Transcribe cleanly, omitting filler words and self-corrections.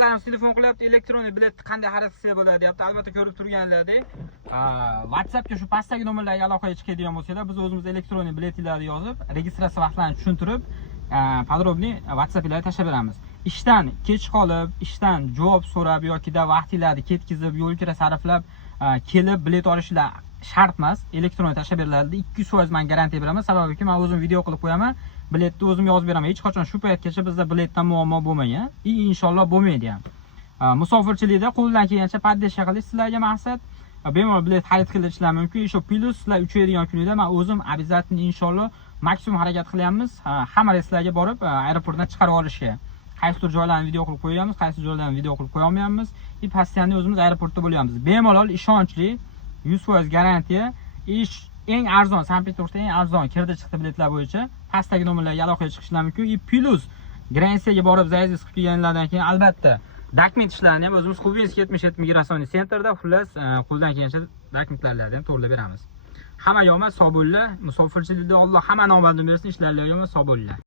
Kambag'allarimiz telefon qilyapti, elektronniy biletni qanday xarid qilsa bo'ladi deyapti. Albatta ko'rib turganlaringdek, WhatsAppga shu pastdagi nomerlarga aloqaga chiqadigan bo'lsanglar, biz o'zimiz elektronniy biletlarni yozib, registratsiya vaqtlarini tushuntirib, podrobniy WhatsApp ila tashlab beramiz. Ishdan kech qolib, ishdan javob so'rab yokida vaqtinglarni ketkizib, yo'l kira sarflab kelib bilet olishlar shart emas. Elektronniy tashlab beriladi. 200% men garantiya beraman, sababiki men o'zim video qilib qo'yaman. Biletni o'zim yozib beraman. Hech qachon shu paytgacha bizda biletdan muammo bo'lmagan. Inshaalloh bo'lmaydi ham. Musofirchilikda qo'ldan kelgancha poddeshka qilish sizlarga maqsad. Bemalol bilet xarid qilishlar mumkin. Shu plus sizlar uchaydigan kunida men o'zim обязательно inshaalloh maksimum harakat qilyapmiz. Hamma reyslarga borib aeroportdan chiqarib olishga. Qaysi joylarni video qilib qo'yamiz, qaysi joylarni video qilib qo'ya olmayapmiz. Постоянно o'zimiz aeroportda bo'lyapmiz. Bemalol ishonchli 100% garantiya ish eng arzon, Sankt-Peterburgda eng arzon kirdi chiqdi biletlar bo'yicha pastdagi nomerlarga aloqaga chiqishlar mumkin. Plus Gransiyaga borib zayiz qilib kelganlardan keyin albatta dokument ishlarini ham o'zimiz Xubinsk 77 migratsiya sentrida xullas qo'ldan kelgancha dokumentlarni ham to'g'rilab beramiz. Hamma yo'lma sog' bo'linglar, musofirchilikda Alloh hamma omadni bersin, ishlaringlar yo'lma sog' bo'linglar.